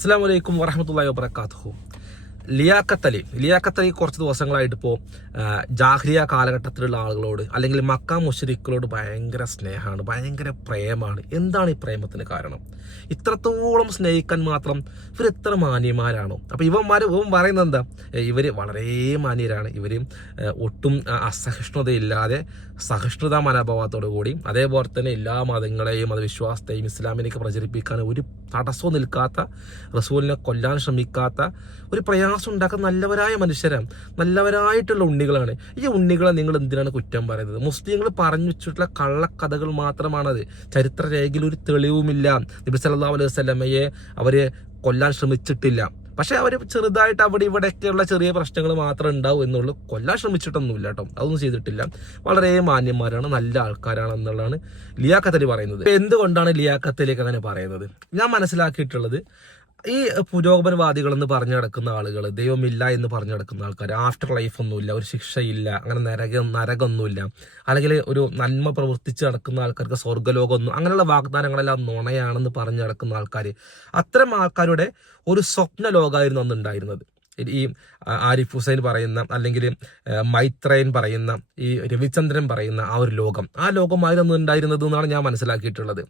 അസ്സലാമു അലൈക്കും വറഹ്മത്തുള്ളാഹി വബറകാതുഹു. ലിയാഖത്ത് അലി കുറച്ച് ദിവസങ്ങളായിട്ട് ഇപ്പോൾ ജാഹിലിയ കാലഘട്ടത്തിലുള്ള ആളുകളോട് അല്ലെങ്കിൽ മക്ക മുശ്രിക്കുകളോട് ഭയങ്കര സ്നേഹമാണ്, ഭയങ്കര പ്രേമാണ്. എന്താണ് ഈ പ്രേമത്തിന് കാരണം? ഇത്രത്തോളം സ്നേഹിക്കാൻ മാത്രം ഇവർ എത്ര മാന്യന്മാരാണോ? അപ്പോൾ ഇവൻ പറയുന്നത് എന്താ, ഇവർ വളരെ മാന്യരാണ്, ഇവർ ഒട്ടും അസഹിഷ്ണുതയില്ലാതെ സഹിഷ്ണുതാ മനോഭാവത്തോടു കൂടി അതേപോലെ തന്നെ എല്ലാ മതങ്ങളെയും മതവിശ്വാസത്തെയും ഇസ്ലാമിലേക്ക് പ്രചരിപ്പിക്കാൻ ഒരു തടസ്സവും നിൽക്കാത്ത, റസൂലിനെ കൊല്ലാൻ ശ്രമിക്കാത്ത, ഒരു പ്രയാസം ഉണ്ടാക്കുന്ന നല്ലവരായ മനുഷ്യരാണ്, നല്ലവരായിട്ടുള്ള ഉണ്ണികളാണ്. ഈ ഉണ്ണികളെ നിങ്ങൾ എന്തിനാണ് കുറ്റം പറയുന്നത്? മുസ്ലിങ്ങൾ പറഞ്ഞു വെച്ചിട്ടുള്ള കള്ളക്കഥകൾ മാത്രമാണത്. ചരിത്രരേഖയിൽ ഒരു തെളിവുമില്ല. നബി സല്ലല്ലാഹു അലൈഹി വസല്ലമയെ അവർ കൊല്ലാൻ ശ്രമിച്ചിട്ടില്ല. പക്ഷെ അവർ ചെറുതായിട്ട് അവിടെ ഇവിടെയൊക്കെയുള്ള ചെറിയ പ്രശ്നങ്ങൾ മാത്രമേ ഉണ്ടാവും എന്നുള്ളൂ. കൊല്ലാൻ ശ്രമിച്ചിട്ടൊന്നുമില്ല കേട്ടോ, അതൊന്നും ചെയ്തിട്ടില്ല. വളരെ മാന്യന്മാരാണ്, നല്ല ആൾക്കാരാണ് എന്നുള്ളതാണ് ലിയാഖത്ത് അലി പറയുന്നത്. എന്തുകൊണ്ടാണ് ലിയാഖത്ത് അലിക്ക് അങ്ങനെ പറയുന്നത്? ഞാൻ മനസ്സിലാക്കിയിട്ടുള്ളത്, ഈ പുരോഗമനവാദികൾ എന്ന് പറഞ്ഞു നടക്കുന്ന ആളുകൾ, ദൈവമില്ല എന്ന് പറഞ്ഞു നടക്കുന്ന ആൾക്കാർ, ആഫ്റ്റർ ലൈഫ് ഒന്നുമില്ല, ഒരു ശിക്ഷയില്ല, അങ്ങനെ നരകമൊന്നുമില്ല, അല്ലെങ്കിൽ ഒരു നന്മ പ്രവർത്തിച്ച് നടക്കുന്ന ആൾക്കാർക്ക് സ്വർഗ്ഗലോകമൊന്നും, അങ്ങനെയുള്ള വാഗ്ദാനങ്ങളെല്ലാം നുണയാണെന്ന് പറഞ്ഞു നടക്കുന്ന ആൾക്കാർ, അത്തരം ആൾക്കാരുടെ ഒരു സ്വപ്ന ലോകമായിരുന്നു അന്നുണ്ടായിരുന്നത്. ഈ ആരിഫ് ഹുസൈൻ പറയുന്ന, അല്ലെങ്കിൽ മൈത്രയൻ പറയുന്ന, ഈ രവിചന്ദ്രൻ പറയുന്ന ആ ഒരു ലോകം, ആ ലോകമായിരുന്നു ഉണ്ടായിരുന്നത് എന്നാണ് ഞാൻ മനസ്സിലാക്കിയിട്ടുള്ളത്.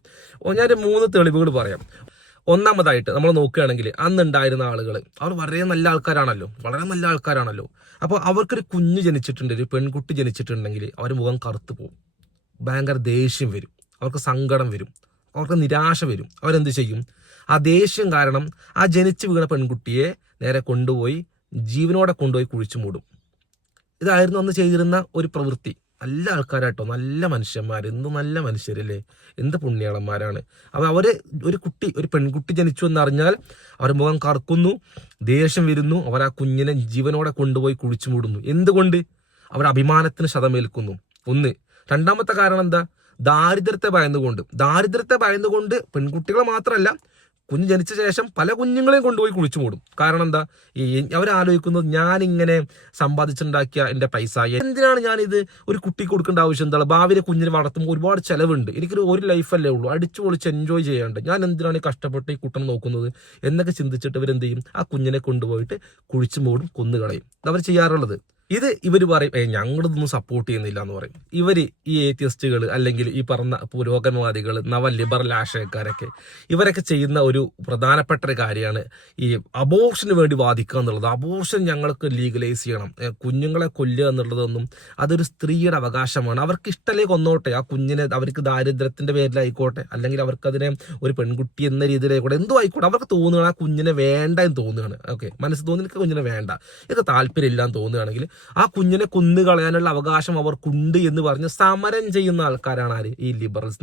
ഞാൻ 3 തെളിവുകൾ പറയാം. ഒന്നാമതായിട്ട് നമ്മൾ നോക്കുകയാണെങ്കിൽ അന്നുണ്ടായിരുന്ന ആളുകൾ അവർ വളരെ നല്ല ആൾക്കാരാണല്ലോ. അപ്പോൾ അവർക്കൊരു കുഞ്ഞ് ജനിച്ചിട്ടുണ്ട്, ഒരു പെൺകുട്ടി ജനിച്ചിട്ടുണ്ടെങ്കിൽ അവർ മുഖം കറുത്തു പോകും, ഭയങ്കര ദേഷ്യം വരും, അവർക്ക് സങ്കടം വരും, അവർക്ക് നിരാശ വരും. അവരെന്ത് ചെയ്യും? ആ ദേഷ്യം കാരണം ആ ജനിച്ചു വീണ പെൺകുട്ടിയെ നേരെ ജീവനോടെ കൊണ്ടുപോയി കുഴിച്ചു മൂടും. ഇതായിരുന്നു അന്ന് ചെയ്തിരുന്ന ഒരു പ്രവൃത്തി. നല്ല ആൾക്കാരാട്ടോ, നല്ല മനുഷ്യന്മാർ, എന്ത് നല്ല മനുഷ്യരല്ലേ, എന്ത് പുണ്യാളന്മാരാണ്. അപ്പോൾ ഒരു പെൺകുട്ടി ജനിച്ചു എന്നറിഞ്ഞാൽ അവർ മുഖം കറക്കുന്നു, ദേഷ്യം വരുന്നു, അവർ ആ കുഞ്ഞിനെ ജീവനോടെ കൊണ്ടുപോയി കുഴിച്ചു മൂടുന്നു. എന്തുകൊണ്ട്? അവർ അഭിമാനത്തിന് ക്ഷതമേൽക്കുന്നു. ഒന്ന്. രണ്ടാമത്തെ കാരണം എന്താ? ദാരിദ്ര്യത്തെ ഭയന്നുകൊണ്ട് പെൺകുട്ടികളെ മാത്രമല്ല, കുഞ്ഞ് ജനിച്ച ശേഷം പല കുഞ്ഞുങ്ങളെയും കൊണ്ടുപോയി കുഴിച്ചു മൂടും. കാരണം എന്താ? അവരാലോചിക്കുന്നത്, ഞാനിങ്ങനെ സമ്പാദിച്ചുണ്ടാക്കിയ എൻ്റെ പൈസ എന്തിനാണ് ഞാനിത് ഒരു കുട്ടിക്ക് കൊടുക്കേണ്ട ആവശ്യം? എന്താണ്? ഭാവിയിലെ കുഞ്ഞിനെ വളർത്തുമ്പോൾ ഒരുപാട് ചിലവുണ്ട്, ഒരു ലൈഫല്ലേ ഉള്ളൂ, അടിച്ചു പൊളിച്ച് എൻജോയ് ചെയ്യാണ്ട് ഞാൻ എന്തിനാണ് കഷ്ടപ്പെട്ട് ഈ കുട്ടനെ നോക്കുന്നത് എന്നൊക്കെ ചിന്തിച്ചിട്ട് ഇവരെന്ത് ചെയ്യും? ആ കുഞ്ഞിനെ കൊണ്ടുപോയിട്ട് കുഴിച്ചു മൂടും, കൊന്നുകളയും. അവർ ചെയ്യാറുള്ളത്. ഇവർ പറയും, ഞങ്ങളിതൊന്നും സപ്പോർട്ട് ചെയ്യുന്നില്ല എന്ന് പറയും. ഈ ഏത്യസ്റ്റുകൾ അല്ലെങ്കിൽ ഈ പറഞ്ഞ പുരോഗമനവാദികൾ, നവ ലിബറൽ ആശയക്കാരൊക്കെ, ഇവരൊക്കെ ചെയ്യുന്ന ഒരു പ്രധാനപ്പെട്ട ഒരു കാര്യമാണ് ഈ അബോർഷന് വേണ്ടി വാദിക്കുക എന്നുള്ളത്. അബോർഷൻ ഞങ്ങൾക്ക് ലീഗലൈസ് ചെയ്യണം, കുഞ്ഞുങ്ങളെ കൊല്ലുക എന്നുള്ളതൊന്നും അതൊരു സ്ത്രീയുടെ അവകാശമാണ്. അവർക്ക് ഇഷ്ടമല്ലേ കൊന്നോട്ടെ, ആ കുഞ്ഞിനെ, അവർക്ക് ദാരിദ്ര്യത്തിന്റെ പേരിലായിക്കോട്ടെ, അല്ലെങ്കിൽ അവർക്കതിനെ ഒരു പെൺകുട്ടി എന്ന രീതിയിലായിക്കോട്ടെ, എന്തോ ആയിക്കോട്ടെ, അവർക്ക് തോന്നുകയാണ് ആ കുഞ്ഞിനെ വേണ്ട എന്ന് തോന്നുകയാണ്. ഓക്കെ, മനസ്സിൽ തോന്നി എനിക്ക് കുഞ്ഞിനെ വേണ്ട, ഇതൊക്കെ താല്പര്യമില്ല എന്ന് തോന്നുകയാണെങ്കിൽ ആ കുഞ്ഞിനെ കൊന്നുകളയാനുള്ള അവകാശം അവർക്കുണ്ട് എന്ന് പറഞ്ഞ് സമരം ചെയ്യുന്ന ആൾക്കാരാണ് ആര്? ഈ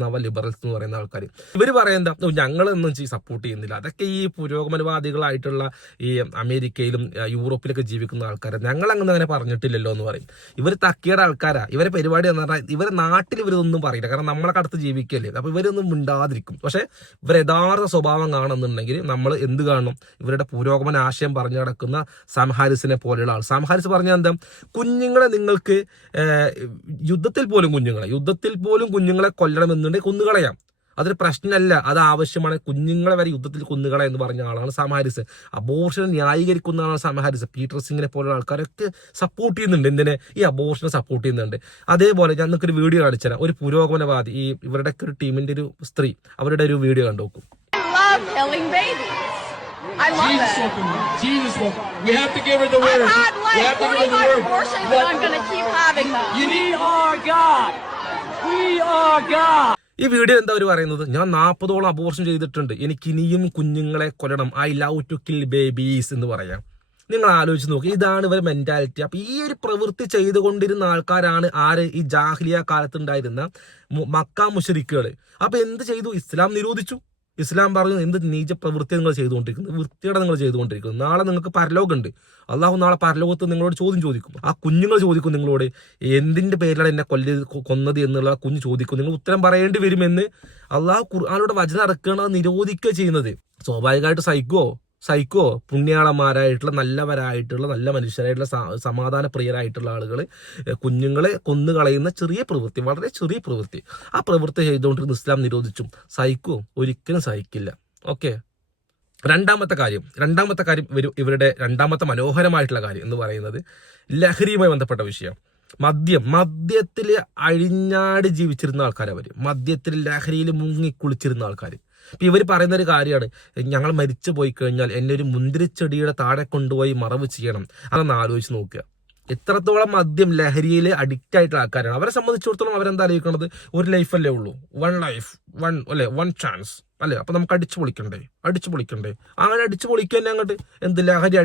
നവ ലിബറൽസ് എന്ന് പറയുന്ന ആൾക്കാർ. ഇവർ പറയുന്ന, ഞങ്ങളൊന്നും സപ്പോർട്ട് ചെയ്യുന്നില്ല, അതൊക്കെ ഈ പുരോഗമനവാദികളായിട്ടുള്ള ഈ അമേരിക്കയിലും യൂറോപ്പിലൊക്കെ ജീവിക്കുന്ന ആൾക്കാരെ, ഞങ്ങളങ്ങനെ പറഞ്ഞിട്ടില്ലല്ലോ എന്ന് പറയും. ഇവർ തക്കിയുടെ ആൾക്കാരാ. ഇവരെ പരിപാടി എന്ന് പറഞ്ഞാൽ ഇവരെ നാട്ടിൽ ഇവരൊന്നും പറയില്ല, കാരണം നമ്മളൊക്കെ അടുത്ത് ജീവിക്കല്ലേ, അപ്പൊ ഇവരൊന്നും മിണ്ടാതിരിക്കും. പക്ഷെ ഇവർ യഥാർത്ഥ സ്വഭാവം കാണുന്നുണ്ടെങ്കിൽ നമ്മൾ എന്ത് കാണണം? ഇവരുടെ പുരോഗമന ആശയം പറഞ്ഞു നടക്കുന്ന സാം ഹാരിസിനെ പോലെയുള്ള ആൾ. സാം ഹാരിസ് പറഞ്ഞാൽ എന്താ? കുഞ്ഞുങ്ങളെ നിങ്ങൾക്ക് യുദ്ധത്തിൽ പോലും കുഞ്ഞുങ്ങളെ കൊല്ലണമെന്നുണ്ടെങ്കിൽ കൊന്നുകളയാം, അതൊരു പ്രശ്നമല്ല, അത് ആവശ്യമാണ്. കുഞ്ഞുങ്ങളെ വരെ യുദ്ധത്തിൽ കൊന്നുകള എന്ന് പറഞ്ഞ ആളാണ് സാം ഹാരിസ്. അബോർഷനെ ന്യായീകരിക്കുന്ന ആളാണ് സാം ഹാരിസ്. പീറ്റർ സിംഗിനെ പോലുള്ള ആൾക്കാരൊക്കെ സപ്പോർട്ട് ചെയ്യുന്നുണ്ട്. എന്തിനെ? ഈ അബോർഷനെ സപ്പോർട്ട് ചെയ്യുന്നുണ്ട്. അതേപോലെ ഞാൻ നിങ്ങൾക്കൊരു വീഡിയോ കാണിച്ചു തരാം. ഒരു പുരോഗമനവാദി, ഇവരുടെ ഒരു ടീമിന്റെ ഒരു സ്ത്രീ, അവരുടെ ഒരു വീഡിയോ കണ്ടു നോക്കും. I love it. Jesus welcome. We have to give her the word. I've had like 45 abortions and I'm going to keep having them. We are God. We are God. ഈ വീഡിയോ എന്താ അവർ പറയുന്നത്? ഞാൻ 40ഓളം abortion ചെയ്തിട്ടുണ്ട്, എനിക്ക് ഇനിയും കുഞ്ഞുങ്ങളെ കൊല്ലണം, I love to kill babies എന്ന് പറയാം. നിങ്ങൾ ആലോചിച്ച് നോക്കി, ഇതാണ് ഇവരുടെ മെന്റാലിറ്റി. അപ്പൊ ഈ ഒരു പ്രവൃത്തി ചെയ്തുകൊണ്ടിരുന്ന ആൾക്കാരാണ് ആര്? ഈ ജാഹിലിയ കാലത്തുണ്ടായിരുന്ന മക്ക മുശ്രിക്കുകൾ. അപ്പൊ എന്ത് ചെയ്തു? ഇസ്ലാം നിരോധിച്ചു. ഇസ്ലാം പറഞ്ഞു, എന്ത് നീച പ്രവൃത്തി നിങ്ങൾ ചെയ്തുകൊണ്ടിരിക്കുന്നത്, വൃത്തിയോടെ നിങ്ങൾ ചെയ്തുകൊണ്ടിരിക്കുന്നത്. നാളെ നിങ്ങൾക്ക് പരലോകമുണ്ട്. അള്ളാഹു നാളെ പരലോകത്ത് നിങ്ങളോട് ചോദ്യം ചോദിക്കും. ആ കുഞ്ഞുങ്ങൾ ചോദിക്കും നിങ്ങളോട്, എന്തിന്റെ പേരിലാണ് എന്നെ കൊന്നത് എന്നുള്ള കുഞ്ഞ് ചോദിക്കും. നിങ്ങൾ ഉത്തരം പറയേണ്ടി വരുമെന്ന് അള്ളാഹു ഖുർആനിലൂടെ വചനം ഇറക്കുകയാണ്, അത് നിരോധിക്കുക ചെയ്യുന്നത്. സ്വാഭാവികമായിട്ട് സൈക്കോ പുണ്യാളന്മാരായിട്ടുള്ള, നല്ലവരായിട്ടുള്ള, നല്ല മനുഷ്യരായിട്ടുള്ള, സമാധാന പ്രിയരായിട്ടുള്ള ആളുകൾ കുഞ്ഞുങ്ങളെ കൊന്നുകളയുന്ന ചെറിയ പ്രവൃത്തി, വളരെ ചെറിയ പ്രവൃത്തി, ആ പ്രവൃത്തി ചെയ്തുകൊണ്ടിരുന്ന ഇസ്ലാം നിരോധിച്ചു. ഒരിക്കലും സഹിക്കില്ല. ഓക്കെ. രണ്ടാമത്തെ കാര്യം ഇവരുടെ രണ്ടാമത്തെ മനോഹരമായിട്ടുള്ള കാര്യം എന്ന് പറയുന്നത് ലഹരിയുമായി ബന്ധപ്പെട്ട വിഷയം. മദ്യത്തിൽ അഴിഞ്ഞാടി ജീവിച്ചിരുന്ന ആൾക്കാർ, അവർ മദ്യത്തിൽ ലഹരിയിൽ മുങ്ങിക്കുളിച്ചിരുന്ന ആൾക്കാർ. ഇപ്പം ഇവർ പറയുന്നൊരു കാര്യമാണ്, ഞങ്ങൾ മരിച്ചു പോയി കഴിഞ്ഞാൽ എന്നെ ഒരു മുന്തിരിച്ചെടിയുടെ താഴെ കൊണ്ടുപോയി മറവ് ചെയ്യണം. അതൊന്ന് ആലോചിച്ച് നോക്കുക. എത്രത്തോളം മദ്യം ലഹരിയിൽ അഡിക്റ്റ് ആയിട്ടുള്ള ആൾക്കാരാണ്. അവരെ സംബന്ധിച്ചിടത്തോളം അവരെന്താ ആലോചിക്കുന്നത്, ഒരു ലൈഫല്ലേ ഉള്ളൂ, വൺ ലൈഫ്, വൺ ചാൻസ് അല്ലേ. അപ്പൊ നമുക്ക് അടിച്ചു പൊളിക്കണ്ടേ. അങ്ങനെ അടിച്ചു പൊളിക്കാൻ അങ്ങോട്ട് എന്ത് ലഹരി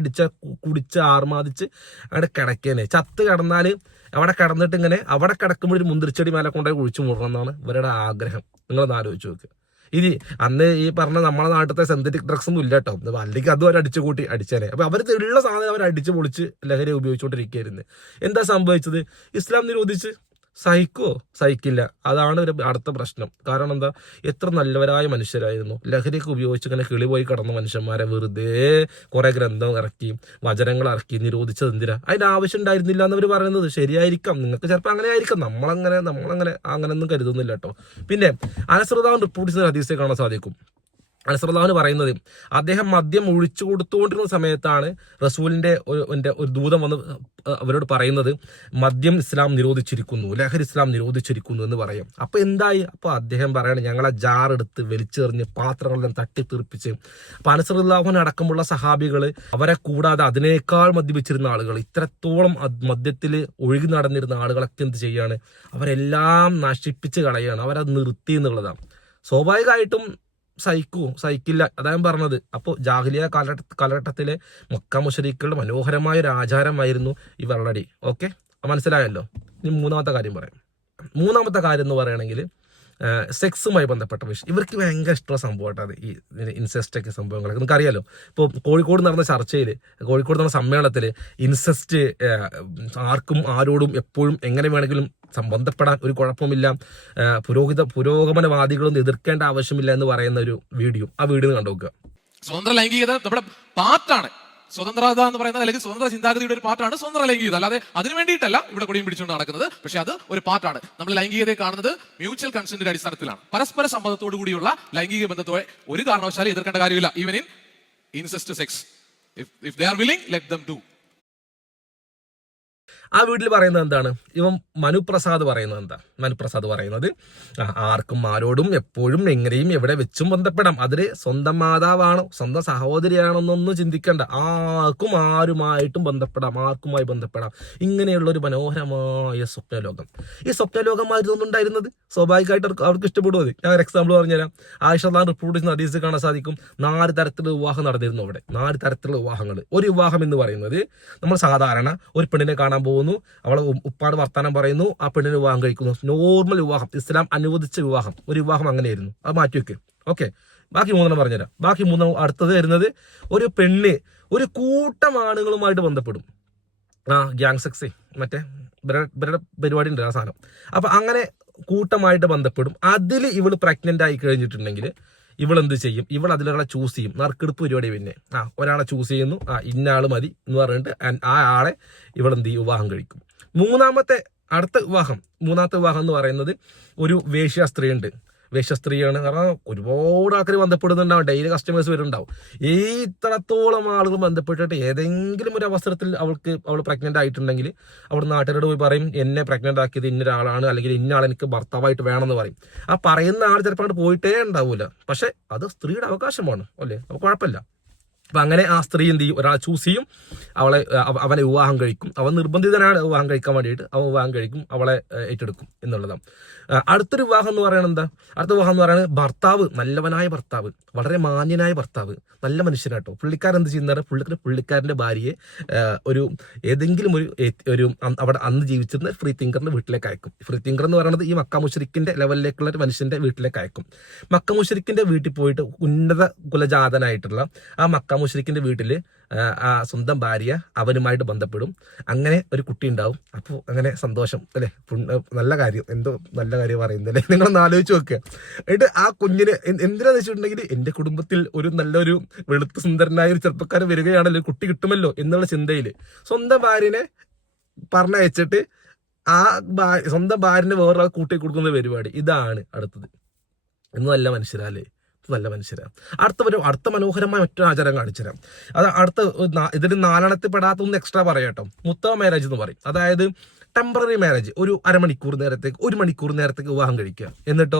കുടിച്ച് ആർമാദിച്ച് അവിടെ കിടക്കേനെ. ചത്ത് കിടന്നാൽ അവിടെ കിടന്നിട്ട് ഇങ്ങനെ അവിടെ കിടക്കുമ്പോൾ ഒരു മുന്തിരിച്ചെടി മേലെ കൊണ്ടുപോയി കുഴിച്ചു മൂടണം എന്നാണ് ഇവരുടെ ആഗ്രഹം. നിങ്ങളൊന്ന് ആലോചിച്ച് നോക്കുക. ഇനി അന്ന് ഈ പറഞ്ഞ നമ്മളെ നാട്ടിലത്തെ സിന്തറ്റിക് ഡ്രഗ്സ് ഒന്നും ഇല്ല കേട്ടോ, അല്ലെങ്കിൽ അതും അവർ അടിച്ചു കൂട്ടി അടിച്ചേനെ. അപ്പൊ അവർ ഉള്ള സാധനം അവർ അടിച്ചു പൊളിച്ച് ലഹരി ഉപയോഗിച്ചുകൊണ്ടിരിക്കുകയായിരുന്നു. എന്താ സംഭവിച്ചത്? ഇസ്ലാം നിരോധിച്ച് സഹിക്കില്ല. അതാണ് ഒരു അടുത്ത പ്രശ്നം. കാരണം എന്താ, എത്ര നല്ലവരായ മനുഷ്യരായിരുന്നു. ലഹരിയൊക്കെ ഉപയോഗിച്ച് ഇങ്ങനെ കിളി പോയി കടന്ന മനുഷ്യന്മാരെ വെറുതെ കുറെ ഗ്രന്ഥം ഇറക്കി, വചനങ്ങൾ ഇറക്കി നിരോധിച്ചത് എന്തിനാ? അതിന്റെ ആവശ്യം ഉണ്ടായിരുന്നില്ല എന്നവർ പറയുന്നത് ശരിയായിരിക്കാം. നിങ്ങൾക്ക് ചിലപ്പോൾ അങ്ങനെ ആയിരിക്കാം. അങ്ങനെയൊന്നും കരുതുന്നില്ല കേട്ടോ. പിന്നെ അനസ് റളിയല്ലാഹു റിപ്പോർട്ട് ചെയ്ത ഹദീസിൽ കാണാൻ സാധിക്കും. അനസ് റളിയല്ലാഹു പറയുന്നത്, അദ്ദേഹം മദ്യം ഒഴിച്ചു കൊടുത്തുകൊണ്ടിരുന്ന സമയത്താണ് റസൂലിന്റെ ഒരു ദൂതൻ വന്ന് അവരോട് പറയുന്നത്, മദ്യം ഇസ്ലാം നിരോധിച്ചിരിക്കുന്നു, ലഹരി ഇസ്ലാം നിരോധിച്ചിരിക്കുന്നു എന്ന് പറയും. അപ്പൊ എന്തായി? അപ്പൊ അദ്ദേഹം പറയണേ, ഞങ്ങളെ ജാറെടുത്ത് വലിച്ചെറിഞ്ഞ് പാത്രങ്ങളെല്ലാം തട്ടിത്തെറിപ്പിച്ച്. അപ്പൊ അനസ് റളിയല്ലാഹു അടക്കമുള്ള സഹാബികള്, അവരെ കൂടാതെ അതിനേക്കാൾ മദ്യപിച്ചിരുന്ന ആളുകൾ, ഇത്രത്തോളം മദ്യത്തിൽ ഒഴുകി നടന്നിരുന്ന ആളുകളൊക്കെ എന്ത് ചെയ്യാണ്? അവരെല്ലാം നശിപ്പിച്ച് കളയാണ്. അവരത് നിർത്തി എന്നുള്ളതാണ്. സ്വാഭാവികമായിട്ടും സഹിക്കില്ല, അതാണ് പറഞ്ഞത്. അപ്പോൾ ജാഹിലിയ കാലഘട്ടത്തിലെ മക്ക മുശ്രിക്കുകളുടെ മനോഹരമായ ഒരു ആചാരമായിരുന്നു ഈ വെള്ളടി. ഓക്കെ, മനസ്സിലായല്ലോ. ഇനി മൂന്നാമത്തെ കാര്യം പറയാം. മൂന്നാമത്തെ കാര്യം എന്ന് പറയുകയാണെങ്കിൽ സെക്സുമായി ബന്ധപ്പെട്ട വിഷയം. ഇവർക്ക് ഭയങ്കര ഇഷ്ടമുള്ള സംഭവമായിട്ട് അത് ഈ ഇൻസെസ്റ്റ് ഒക്കെ സംഭവങ്ങളൊക്കെ നമുക്കറിയാലോ. ഇപ്പോൾ കോഴിക്കോട് നടന്ന സമ്മേളനത്തിൽ ഇൻസെസ്റ്റ് ആർക്കും ആരോടും എപ്പോഴും എങ്ങനെ വേണമെങ്കിലും ബന്ധപ്പെടാൻ ഒരു കുഴപ്പമില്ല, പുരോഗമനവാദികളൊന്നും എതിർക്കേണ്ട ആവശ്യമില്ല എന്ന് പറയുന്ന ഒരു വീഡിയോ, ആ വീഡിയോ കണ്ടു നോക്കുക. സ്വതന്ത്ര ലൈംഗികത നമ്മുടെ പാർട്ടാണ്. സ്വതന്ത്രത എന്ന് പറയുന്നത്, അല്ലെങ്കിൽ സ്വതന്ത്ര ചിന്താഗതിയുടെ ഒരു പാർട്ടാണ് സ്വതന്ത്ര ലൈംഗികത. അല്ലാതെ അതിനു വേണ്ടിയിട്ടല്ല ഇവിടെ കൊടിയും പിടിച്ചുകൊണ്ട് നടക്കുന്നത്. പക്ഷെ അത് ഒരു പാർട്ടാണ്. നമ്മൾ ലൈംഗികതയെ കാണുന്നത് മ്യൂച്വൽ കൺസെന്റിന്റെ അടിസ്ഥാനത്തിലാണ്. പരസ്പര സമ്മതത്തോടു കൂടിയുള്ള ലൈംഗിക ബന്ധത്തോടെ ഒരു കാരണവശാലും എതിർക്കേണ്ട കാര്യമില്ല. Even in incest sex, if they are willing, let them do. ആ വീട്ടിൽ പറയുന്നത് എന്താണ്? മനുപ്രസാദ് പറയുന്നത് ആർക്കും ആരോടും എപ്പോഴും എങ്ങനെയും എവിടെ വെച്ചും ബന്ധപ്പെടാം. അതില് സ്വന്തം മാതാവാണോ സ്വന്തം സഹോദരിയാണോന്നൊന്നും ചിന്തിക്കേണ്ട. ആരുമായിട്ടും ആർക്കുമായി ബന്ധപ്പെടാം. ഇങ്ങനെയുള്ള ഒരു മനോഹരമായ സ്വപ്നലോകം. ഈ സ്വപ്നലോകമായിരുന്നു ഉണ്ടായിരുന്നത്. സ്വാഭാവികമായിട്ട് അവർക്ക് ഇഷ്ടപ്പെടുന്നത്. ഞാൻ ഒരു എക്സാമ്പിൾ പറഞ്ഞുതരാം. ആയിഷ റളിയല്ലാഹു റിപ്പോർട്ട് ചെയ്യുന്ന ഹദീസിൽ കാണാൻ സാധിക്കും, 4 തരത്തിലുള്ള വിവാഹം നടന്നിരുന്നു അവിടെ. 4 തരത്തിലുള്ള വിവാഹങ്ങൾ. ഒരു വിവാഹം എന്ന് പറയുന്നത്, നമ്മൾ സാധാരണ ഒരു പെണ്ണിനെ കാണാൻ പോകുന്നു, അവളെ ഉപ്പാട് വർത്താനം പറയുന്നു, ആ പെണ്ണിന് വിവാഹം കഴിക്കുന്നു. നോർമൽ വിവാഹം, ഇസ്ലാം അനുവദിച്ച വിവാഹം. ഒരു വിവാഹം അങ്ങനെയായിരുന്നു. അത് മാറ്റിവെക്ക്. ഓക്കെ, ബാക്കി 3 പറഞ്ഞുതരാം. ബാക്കി 3 അടുത്തത് വരുന്നത്, ഒരു പെണ്ണ് ഒരു കൂട്ടം ആണുങ്ങളുമായിട്ട് ബന്ധപ്പെടും. ഗ്യാങ് സെക്സ്, മറ്റേ ഇവരുടെ പരിപാടി ഉണ്ട് ആ സാധനം. അപ്പൊ അങ്ങനെ കൂട്ടമായിട്ട് ബന്ധപ്പെടും. അതിൽ ഇവള് പ്രഗ്നന്റ് ആയി കഴിഞ്ഞിട്ടുണ്ടെങ്കിൽ ഇവളെന്ത് ചെയ്യും? ഇവൾ അതിലൊരാളെ ചൂസ് ചെയ്യും. നറുക്കെടുപ്പ് പരിപാടി. പിന്നെ ഒരാളെ ചൂസ് ചെയ്യുന്നു, ഇന്ന ആള് മതി എന്ന് പറഞ്ഞിട്ട് ആ ആളെ ഇവളെന്ത് ചെയ്യും? വിവാഹം കഴിക്കും. മൂന്നാമത്തെ വിവാഹം എന്ന് പറയുന്നത്, ഒരു വേശ്യാസ്ത്രീയാണ്. കാരണം ഒരുപാട് ആൾക്കാർ ബന്ധപ്പെടുന്നുണ്ടാവും, ഡെയിലി കസ്റ്റമേഴ്സ് വരുന്നുണ്ടാവും. ഇത്രത്തോളം ആളുകൾ ബന്ധപ്പെട്ടിട്ട് ഏതെങ്കിലും ഒരു അവസരത്തിൽ അവൾ പ്രഗ്നന്റ് ആയിട്ടുണ്ടെങ്കിൽ അവിടെ നാട്ടുകാരോട് പോയി പറയും, എന്നെ പ്രഗ്നന്റ് ആക്കിയത് ഇന്നൊരാളാണ്, അല്ലെങ്കിൽ ഇന്ന ആൾ എനിക്ക് ഭർത്താവായിട്ട് വേണമെന്ന് പറയും. ആ പറയുന്ന ആൾ ചിലപ്പോൾ അങ്ങോട്ട് പോയിട്ടേ ഉണ്ടാവൂല. പക്ഷെ അത് സ്ത്രീയുടെ അവകാശമാണ് അല്ലേ, അപ്പൊ കുഴപ്പമില്ല. അപ്പൊ അങ്ങനെ ആ സ്ത്രീ എന്ത് ചെയ്യും? ഒരാളെ ചൂസ് ചെയ്യും, അവനെ വിവാഹം കഴിക്കും. അവൻ നിർബന്ധിതനാണ് വിവാഹം കഴിക്കാൻ വേണ്ടിയിട്ട്. അവൻ വിവാഹം കഴിക്കും, അവളെ ഏറ്റെടുക്കും എന്നുള്ളതാണ്. അടുത്തൊരു വിവാഹം എന്ന് പറയുന്നത് അടുത്ത വിവാഹം എന്ന് പറയുന്നത് ഭർത്താവ്, നല്ലവനായ ഭർത്താവ്, വളരെ മാന്യനായ ഭർത്താവ്, നല്ല മനുഷ്യനാട്ടോ. പുള്ളിക്കാരൻ എന്ത് ചെയ്യുന്നതാണ്? പുള്ളിക്കാരൻ്റെ ഭാര്യയെ ഏതെങ്കിലും ഒരു അവിടെ അന്ന് ജീവിച്ചിരുന്ന ഫ്രീ തിങ്കറിന്റെ വീട്ടിലേക്ക് അയക്കും. ഫ്രീ തിങ്കർ എന്ന് പറയുന്നത് ഈ മക്ക മുശ്രിക്കിന്റെ ലെവലിലേക്കുള്ള ഒരു മനുഷ്യന്റെ വീട്ടിലേക്ക് അയക്കും. മക്ക മുശ്രിക്കിന്റെ വീട്ടിൽ പോയിട്ട് ഉന്നത കുലജാതനായിട്ടുള്ള ആ മക്ക മുശ്രിക്കിന്റെ വീട്ടില് ആ സ്വന്തം ഭാര്യ അവനുമായിട്ട് ബന്ധപ്പെടും. അങ്ങനെ ഒരു കുട്ടി ഉണ്ടാവും. അപ്പോൾ അങ്ങനെ സന്തോഷം അല്ലെ, നല്ല കാര്യം, എന്തോ നല്ല കാര്യം പറയുന്നല്ലേ. നിങ്ങളൊന്ന് ആലോചിച്ച് നോക്കുക. എന്നിട്ട് ആ കുഞ്ഞിന് എന്തിനാന്ന് വെച്ചിട്ടുണ്ടെങ്കിൽ, എന്റെ കുടുംബത്തിൽ ഒരു നല്ലൊരു വെളുത്ത സുന്ദരനായ ഒരു ചെറുപ്പക്കാരൻ വരികയാണല്ലോ, കുട്ടി കിട്ടുമല്ലോ എന്നുള്ള ചിന്തയിൽ സ്വന്തം ഭാര്യനെ പറഞ്ഞയച്ചിട്ട് ആ സ്വന്തം ഭാര്യനെ വേറൊരാൾ കൂട്ടി കൊടുക്കുന്ന പരിപാടി. ഇതാണ് അടുത്തത്. ഇന്ന് നല്ല മനുഷ്യരല്ലേ, നല്ല മനുഷ്യരാണ്. അടുത്ത മനോഹരമായ മറ്റൊരു ആചാരം കാണിച്ചു തരാം. അത് ഇതിൽ 4 പെടാത്ത ഒന്ന് എക്സ്ട്രാ പറയാട്ടോ. മുത്തവ മാരേജ് എന്ന് പറയും. അതായത് ടെമ്പററി മാരേജ്, ഒരു 1 മണിക്കൂർ നേരത്തേക്ക് വിവാഹം കഴിക്കുക. എന്നിട്ട്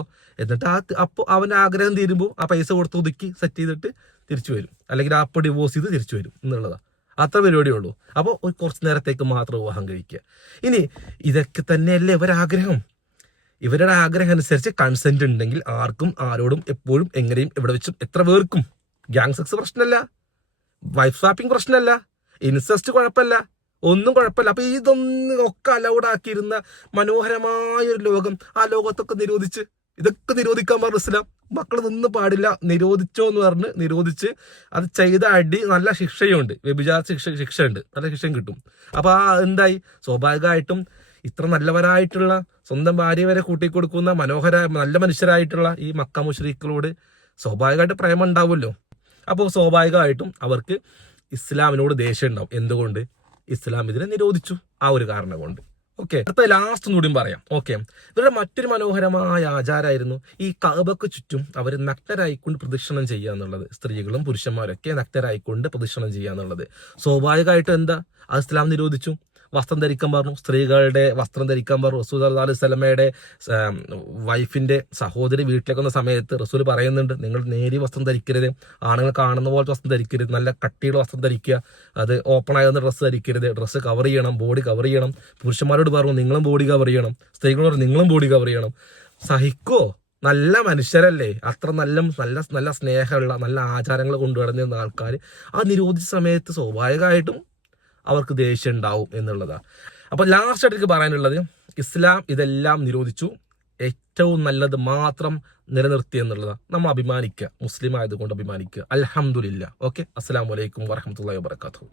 അപ്പോൾ അവൻ്റെ ആഗ്രഹം തീരുമ്പോൾ ആ പൈസ കൊടുത്ത് ഒതുക്കി സെറ്റ് ചെയ്തിട്ട് തിരിച്ചു വരും, അല്ലെങ്കിൽ അപ്പോൾ ഡിവോഴ്സ് ചെയ്ത് തിരിച്ചു വരും എന്നുള്ളതാണ്. അത്ര പരിപാടിയേ ഉള്ളൂ. അപ്പോൾ കുറച്ച് നേരത്തേക്ക് മാത്രം വിവാഹം കഴിക്കുക. ഇനി ഇതൊക്കെ തന്നെയല്ലേ ഇവരുടെ ആഗ്രഹം അനുസരിച്ച് കൺസെന്റ് ഉണ്ടെങ്കിൽ ആർക്കും ആരോടും എപ്പോഴും എങ്ങനെയും എവിടെ വെച്ചും എത്ര പേർക്കും. ഗ്യാങ് സെക്സ് പ്രശ്നമല്ല, വൈഫ് സ്വാപ്പിംഗ് പ്രശ്നമല്ല, ഇൻസെസ്റ്റ് കുഴപ്പമില്ല, ഒന്നും കുഴപ്പമില്ല. അപ്പൊ ഇതൊന്നും ഒക്കെ അലൗഡ് ആക്കിയിരുന്ന മനോഹരമായ ഒരു ലോകം, ആ ലോകത്തൊക്കെ ഇതൊക്കെ നിരോധിക്കാൻ പറഞ്ഞു ഇസ്ലാം. മക്കൾ നിന്ന് പാടില്ല, നിരോധിച്ചോ എന്ന് പറഞ്ഞ് നിരോധിച്ച് അത് ചെയ്ത അടി നല്ല ശിക്ഷയുണ്ട്, വ്യഭിചാര ശിക്ഷയുണ്ട്, നല്ല ശിക്ഷയും കിട്ടും. അപ്പൊ എന്തായി, സ്വാഭാവികമായിട്ടും ഇത്ര നല്ലവരായിട്ടുള്ള സ്വന്തം ഭാര്യ വരെ കൂട്ടിക്കൊടുക്കുന്ന നല്ല മനുഷ്യരായിട്ടുള്ള ഈ മക്ക മുശ്രിക്കുകളോട് സ്വാഭാവികമായിട്ട് പ്രേമം ഉണ്ടാവുമല്ലോ. അപ്പോൾ സ്വാഭാവികമായിട്ടും അവർക്ക് ഇസ്ലാമിനോട് ദേഷ്യം ഉണ്ടാവും. എന്തുകൊണ്ട്? ഇസ്ലാം ഇതിനെ നിരോധിച്ചു, ആ ഒരു കാരണം കൊണ്ട്. ഓക്കെ, അടുത്ത ലാസ്റ്റ് ഒന്നുകൂടിയും പറയാം. ഓക്കെ, ഇവരുടെ മറ്റൊരു മനോഹരമായ ആചാരമായിരുന്നു ഈ കഅബക്ക് ചുറ്റും അവർ നഗ്നരായിക്കൊണ്ട് പ്രദക്ഷിണം ചെയ്യുക എന്നുള്ളത്. സ്ത്രീകളും പുരുഷന്മാരൊക്കെ നഗ്നരായിക്കൊണ്ട് പ്രദക്ഷിണം ചെയ്യുക എന്നുള്ളത്. സ്വാഭാവികമായിട്ടും എന്താ, അത് ഇസ്ലാം നിരോധിച്ചു. വസ്ത്രം ധരിക്കാൻ പറഞ്ഞു, സ്ത്രീകളുടെ വസ്ത്രം ധരിക്കാൻ പറഞ്ഞു. റസൂൽ സല്ലല്ലാഹു അലൈഹി വസല്ലമയുടെ വൈഫിന്റെ സഹോദരി വീട്ടിലേക്ക് വന്ന സമയത്ത് റസൂൽ പറയുന്നുണ്ട്, നിങ്ങൾ നേരിയ വസ്ത്രം ധരിക്കരുത്, ആണുങ്ങൾ കാണുന്ന പോലത്തെ വസ്ത്രം ധരിക്കരുത്, നല്ല കട്ടിയുള്ള വസ്ത്രം ധരിക്കുക, അത് ഓപ്പൺ ആകുന്ന ഡ്രസ്സ് ധരിക്കരുത്, ഡ്രസ്സ് കവർ ചെയ്യണം, ബോഡി കവർ ചെയ്യണം. പുരുഷന്മാരോട് പറഞ്ഞു നിങ്ങളും ബോഡി കവർ ചെയ്യണം, സ്ത്രീകളോട് പറഞ്ഞു നിങ്ങളും ബോഡി കവർ ചെയ്യണം. സഹിക്കോ? നല്ല മനുഷ്യരല്ലേ, അത്ര നല്ല സ്നേഹമുള്ള നല്ല ആചാരങ്ങൾ കൊണ്ടുവരുന്ന ആൾക്കാർ ആ നിരോധിച്ച സമയത്ത് സ്വാഭാവികമായിട്ടും അവർക്ക് ദേഷ്യം ഉണ്ടാവും എന്നുള്ളതാണ്. അപ്പോൾ ലാസ്റ്റ് ആയിട്ട് എനിക്ക് പറയാനുള്ളത്, ഇസ്ലാം ഇതെല്ലാം നിരോധിച്ചു, ഏറ്റവും നല്ലത് മാത്രം നിലനിർത്തി എന്നുള്ളതാണ്. നമ്മൾ അഭിമാനിക്കുക, മുസ്ലിം ആയതുകൊണ്ട് അഭിമാനിക്കുക. അൽഹംദുലില്ലാ. ഓക്കെ, അസ്സലാമു അലൈക്കും വറഹ്മത്തുള്ളാഹി വബറകാതുഹു.